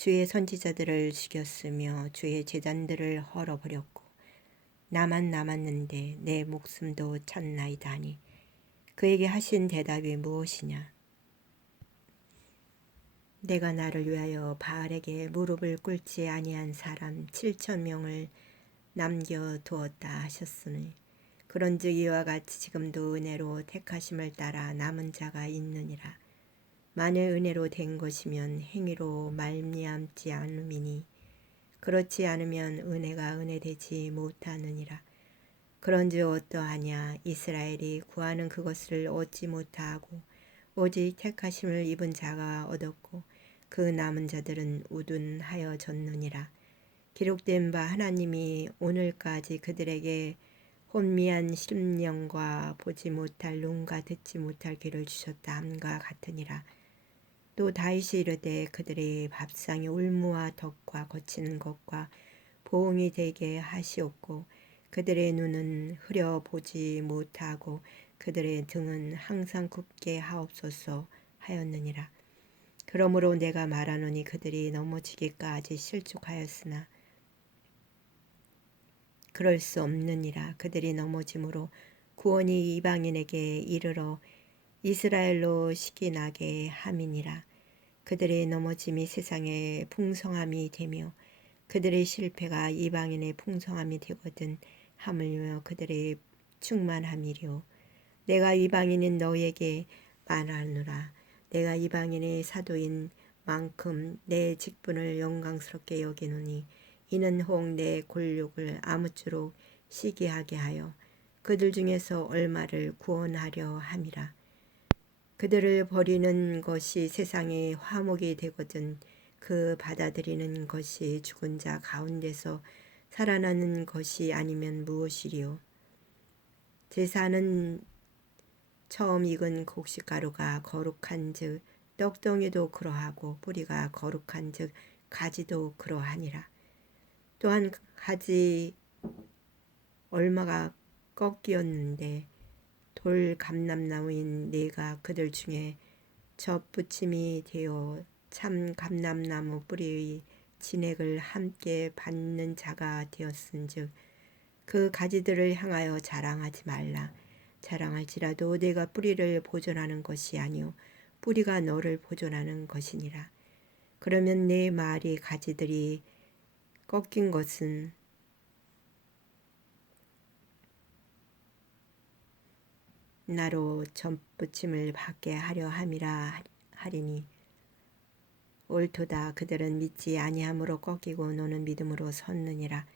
주의 선지자들을 죽였으며 주의 제잔들을 헐어버렸고 나만 남았는데 내 목숨도 찾나이다 하니 그에게 하신 대답이 무엇이냐? 내가 나를 위하여 바알에게 무릎을 꿇지 아니한 사람 7천 명을 남겨 두었다 하셨으니 그런즉 이와 같이 지금도 은혜로 택하심을 따라 남은 자가 있느니라 만일 은혜로 된 것이면 행위로 말미암지 않음이니 그렇지 않으면 은혜가 은혜되지 못하느니라. 그런즉 어떠하냐 이스라엘이 구하는 그것을 얻지 못하고 오직 택하심을 입은 자가 얻었고 그 남은 자들은 우둔하여 졌느니라. 기록된 바 하나님이 오늘까지 그들에게 혼미한 심령과 보지 못할 눈과 듣지 못할 귀를 주셨다 함과 같으니라. 또 다윗이 이르되 그들의 밥상이 울무와 덕과 거치는 것과 보응이 되게 하시옵고 그들의 눈은 흐려 보지 못하고 그들의 등은 항상 굽게 하옵소서 하였느니라. 그러므로 내가 말하노니 그들이 넘어지기까지 실족하였으나 그럴 수 없느니라. 그들이 넘어짐으로 구원이 이방인에게 이르러 이스라엘로 시기 나게 함이니라. 그들의 넘어짐이 세상의 풍성함이 되며 그들의 실패가 이방인의 풍성함이 되거든 하물며 그들의 충만함이리요. 내가 이방인인 너에게 말하노라. 내가 이방인의 사도인 만큼 내 직분을 영광스럽게 여기노니 이는 혹 내 골욕을 아무쪼록 시기하게 하여 그들 중에서 얼마를 구원하려 함이라. 그들을 버리는 것이 세상의 화목이 되거든 그 받아들이는 것이 죽은 자 가운데서 살아나는 것이 아니면 무엇이리요. 제사는 처음 익은 곡식가루가 거룩한 즉 떡덩이도 그러하고 뿌리가 거룩한 즉 가지도 그러하니라. 또한 가지 얼마가 꺾이었는데 돌 감람나무인 네가 그들 중에 젖붙임이 되어 참 감람나무 뿌리의 진액을 함께 받는 자가 되었은즉 그 가지들을 향하여 자랑하지 말라. 자랑할지라도 내가 뿌리를 보존하는 것이 아니요 뿌리가 너를 보존하는 것이니라. 그러면 내 말이 가지들이 꺾인 것은 나로 전부침을 받게 하려 함이라 하리니 옳도다. 그들은 믿지 아니함으로 꺾이고 너는 믿음으로 섰느니라.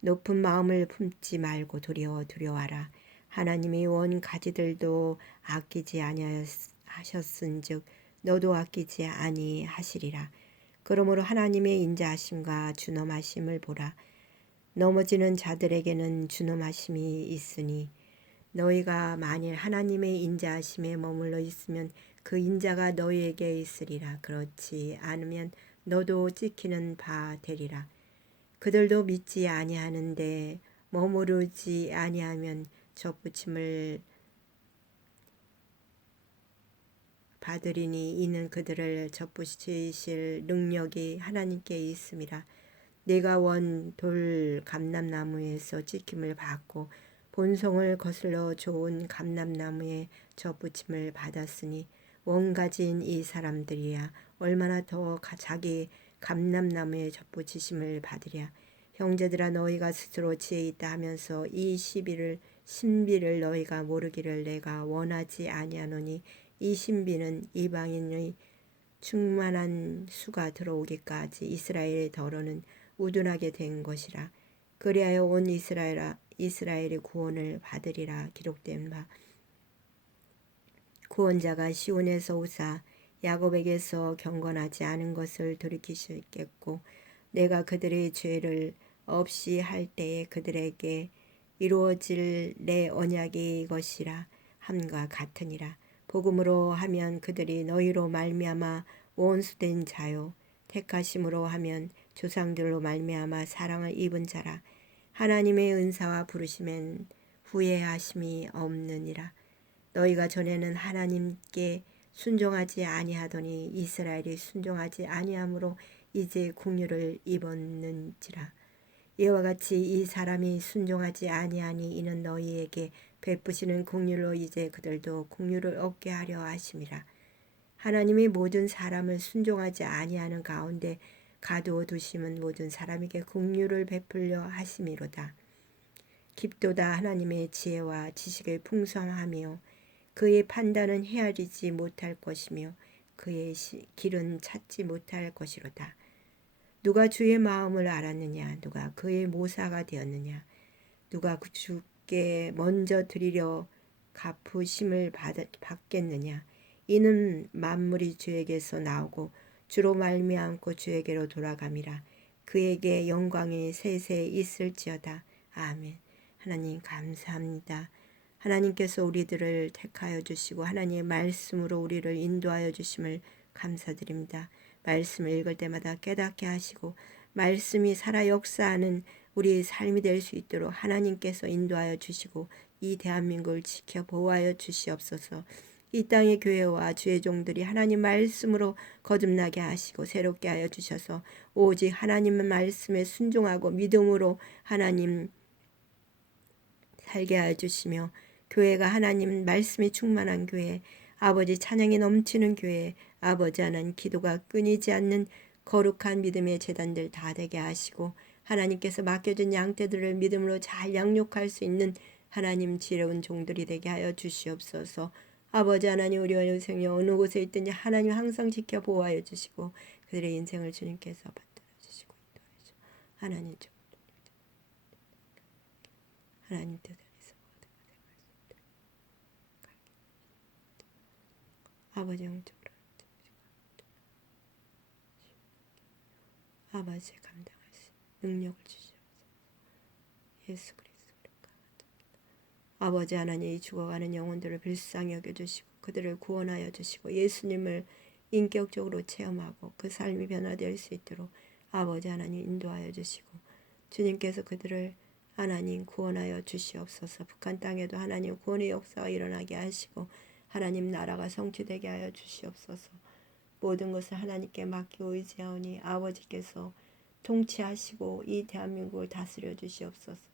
높은 마음을 품지 말고 두려워 두려워하라. 하나님이 원 가지들도 아끼지 아니하셨은즉 너도 아끼지 아니하시리라. 그러므로 하나님의 인자하심과 준엄하심을 보라. 넘어지는 자들에게는 준엄하심이 있으니 너희가 만일 하나님의 인자하심에 머물러 있으면 그 인자가 너희에게 있으리라. 그렇지 않으면 너도 찍히는 바 되리라. 그들도 믿지 아니하는데 머무르지 아니하면 접붙임을 받으리니 이는 그들을 접붙이실 능력이 하나님께 있음이라. 내가 원 돌 감람나무에서 찍힘을 받고 본성을 거슬러 좋은 감람나무에 접붙임을 받았으니 원가지인 이 사람들이야 얼마나 더 자기 감람나무에 접붙이심을 받으랴. 형제들아 너희가 스스로 지혜 있다 하면서 이 시비를 신비를 너희가 모르기를 내가 원하지 아니하노니 이 신비는 이방인의 충만한 수가 들어오기까지 이스라엘의 더러는 우둔하게 된 것이라. 그리하여 온 이스라엘아 이스라엘의 구원을 받으리라 기록된 바. 구원자가 시온에서 오사 야곱에게서 경건하지 않은 것을 돌이키시겠고 내가 그들의 죄를 없이 할 때에 그들에게 이루어질 내 언약이 이것이라 함과 같으니라. 복음으로 하면 그들이 너희로 말미암아 원수된 자요. 택하심으로 하면 조상들로 말미암아 사랑을 입은 자라 하나님의 은사와 부르심엔 후회하심이 없느니라. 너희가 전에는 하나님께 순종하지 아니하더니 이스라엘이 순종하지 아니함으로 이제 국류를 입었는지라. 이와 같이 이 사람이 순종하지 아니하니 이는 너희에게 베푸시는 국률로 이제 그들도 국률을 얻게 하려 하심이라. 하나님이 모든 사람을 순종하지 아니하는 가운데 가두어 두심은 모든 사람에게 국률을 베풀려 하심이로다. 깊도다 하나님의 지혜와 지식의 풍성함이요 그의 판단은 헤아리지 못할 것이며 그의 시- 길은 찾지 못할 것이로다. 누가 주의 마음을 알았느냐? 누가 그의 모사가 되었느냐? 누가 그 주께 먼저 드리려 갚으심을 받, 받겠느냐? 이는 만물이 주에게서 나오고 주로 말미암고 주에게로 돌아감이라 그에게 영광이 세세 있을지어다 아멘 하나님 감사합니다 하나님께서 우리들을 택하여 주시고 하나님의 말씀으로 우리를 인도하여 주심을 감사드립니다. 말씀을 읽을 때마다 깨닫게 하시고 말씀이 살아 역사하는 우리의 삶이 될 수 있도록 하나님께서 인도하여 주시고 이 대한민국을 지켜 보호하여 주시옵소서. 이 땅의 교회와 주의 종들이 하나님 말씀으로 거듭나게 하시고 새롭게 하여 주셔서 오직 하나님의 말씀에 순종하고 믿음으로 하나님 살게 하여 주시며 교회가 하나님 말씀이 충만한 교회 아버지 찬양이 넘치는 교회 아버지 하나님 기도가 끊이지 않는 거룩한 믿음의 재단들 다 되게 하시고 하나님께서 맡겨준 양떼들을 믿음으로 잘 양육할 수 있는 하나님 지혜로운 종들이 되게 하여 주시옵소서 아버지 하나님 우리와 인생이 어느 곳에 있든지 하나님 항상 지켜 보호하여 주시고 그들의 인생을 주님께서 받들어 주시고 인도하여 주시고 하나님 좀 하나님 있도록 아버지 영적으로 아버지 감당할 수 능력을 주시옵소서. 예수 그리스도로 아버지 하나님 이 죽어가는 영혼들을 불쌍히 여겨주시고 그들을 구원하여 주시고 예수님을 인격적으로 체험하고 그 삶이 변화될 수 있도록 아버지 하나님 인도하여 주시고 주님께서 그들을 하나님 구원하여 주시옵소서. 북한 땅에도 하나님 구원의 역사가 일어나게 하시고 하나님 나라가 성취되게 하여 주시옵소서. 모든 것을 하나님께 맡기고 의지하오니 아버지께서 통치하시고 이 대한민국을 다스려 주시옵소서